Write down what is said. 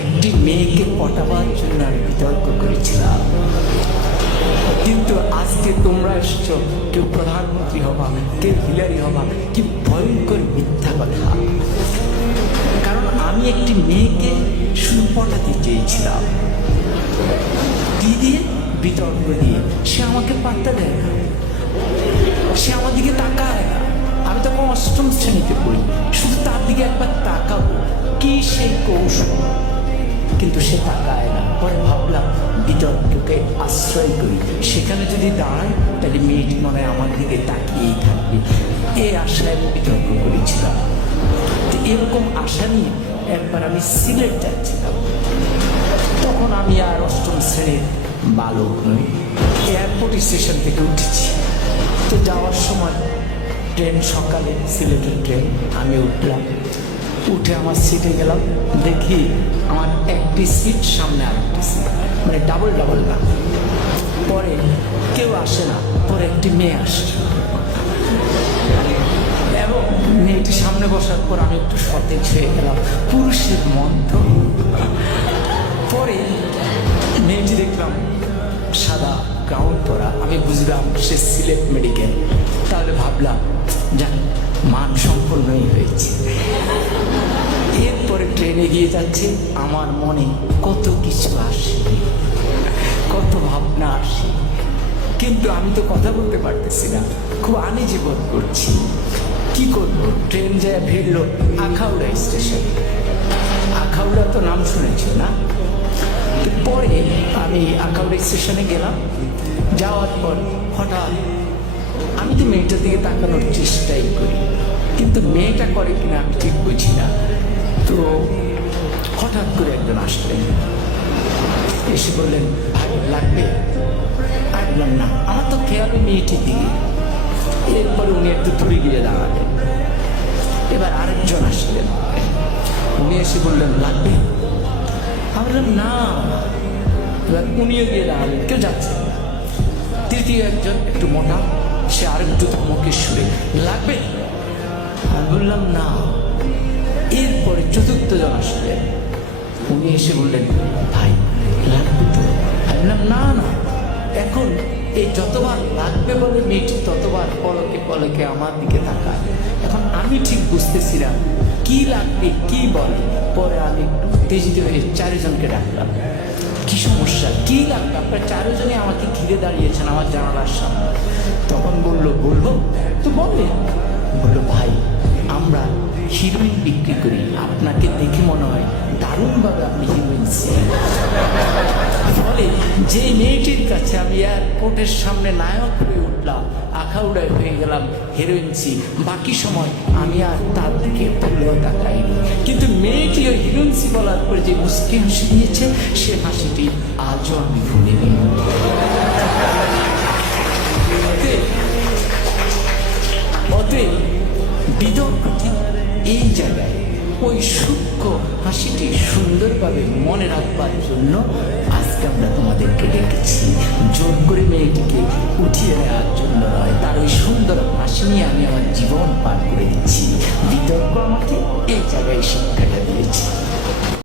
একটি মেয়েকে পটাবার জন্য আমি বিতর্ক করেছিলাম। কিন্তু আজকে তোমরা এসছো, কেউ প্রধানমন্ত্রী হবা, কেউ হিলারি হবা, কি ভয়ঙ্কর মিথ্যা কথা। কারণ আমি একটি মেয়েকে শুধু পটাতে চেয়েছিলাম, দিয়ে বিতর্ক দিয়ে। সে আমাকে পাত্তা দেয় না, সে আমার দিকে তাকায় না। আমি তখন অষ্টম শ্রেণীতে পড়ি, শুধু তার দিকে একবার তাকাবো, কি সেই কৌশল, কিন্তু সে তাকায় না। পরে ভাবলাম বিতর্ককে আশ্রয় করি, সেখানে যদি দাঁড়ায় তাহলে মেয়েটি মনে হয় আমার দিকে তাকিয়েই থাকবে। এই আশায় আমি বিতর্ক করেছিলাম। তো এরকম আশা নিয়ে একবার আমি সিলেট যাচ্ছিলাম। তখন আমি আর অষ্টম শ্রেণীর বালক নই, এয়ারপোর্ট স্টেশন থেকে উঠেছি। তো যাওয়ার সময় ট্রেন, সকালে সিলেটের ট্রেন, আমি উঠলাম। উঠে আমার সিটে গেলাম, দেখি আমার একটি সিট সামনে আরেকটি সিট, মানে ডাবল ডাবল না। পরে কেউ আসে না, পরে একটি মেয়ে আসে এবং মেয়েটি সামনে বসার পর আমি একটু সতেজ হয়ে গেলাম, পুরুষের মন তো। পরে মেয়েটি দেখলাম সাদা গাউন পরা, আমি বুঝলাম সে সিলেট মেডিকেল। তাহলে ভাবলাম যাক, মান সম্পন্নই হয়েছে। এরপরে ট্রেনে গিয়ে যাচ্ছে, আমার মনে কত কিছু আসে, কত ভাবনা আসে, কিন্তু আমি তো কথা বলতে পারতেছি না, খুব আনইজি বোধ করছি। কি করব? ট্রেন যায় ভিড়ল আখাউড়া স্টেশন। আখাউড়া তো নাম শুনেছ না? পরে আমি আখাউড়া স্টেশনে গেলাম। যাওয়ার পর হঠাৎ আমি তো মেয়েটার দিকে তাকানোর চেষ্টাই করি, কিন্তু মেয়েটা করে কিনা আমি ঠিক বুঝি না। তো হঠাৎ করে একজন আসলেন, এসে বললেন ভাই লাগবে? আমি বললাম না, আমার তো খেয়ালই মেয়েটির দিকে। এরপরে উনি একটু দূরে গিয়ে দাঁড়ালেন। এবার আরেকজন আসলেন, উনি এসে বললেন লাগবে? আমি বললাম না। এবার উনিও গিয়ে দাঁড়ালেন, কেউ যাচ্ছে না। তৃতীয় একজন একটু মোটা, সে আরেকটু ধমকের সুরে লাগবে? আমি বললাম না। এরপরে চতুর্থ জন আসলেন, উনি এসে বললেন ভাই লাগবে তো? আমি বললাম না না। এখন এই যতবার লাগবে বলে মেয়েটি ততবার পলকে পলকে আমার দিকে তাকায়। এখন আমি ঠিক বুঝতেছি না কি লাগবে কি বলে। পরে আমি উত্তেজিত হয়ে চারজনকে ডাকলাম, কি সমস্যা, কি লাগবে? আপনারা চারজনে আমাকে ঘিরে দাঁড়িয়েছেন আমার জানালার সামনে। তখন বলবো তো বললেন। বললো ভাই আমরা হিরোইন বিক্রি করি, আপনাকে দেখে মনে হয় দারুণভাবে আপনি হিরোইন। ফলে যে মেয়েটির কাছে আমি এয়ারপোর্টের সামনে নায়ক হয়ে উঠলাম, আখাউড়ায় হয়ে গেলাম হিরোইনসি, বাকি সময় আমি আর তার দিকে ভুলেও তাকাইনি। কিন্তু মেয়েটি ওই হিরোইনসি বলার পরে যে মুচকি হাসি দিয়েছে, সে হাসিটি আজও আমি ভুলিনি। অতএব বিতর্কটি এই জায়গায় ওই সূক্ষ্ম হাসিটি সুন্দরভাবে মনে রাখবার জন্য আজকে আমরা তোমাদেরকে ডেকেছি। জোর করে মেয়েটিকে উঠিয়ে নেওয়ার জন্য নয়, তার ওই সুন্দর হাসি নিয়ে আমি আমার জীবন পার করে দিচ্ছি। বিতর্ক আমাকে এই জায়গায় শিক্ষাটা দিয়েছে।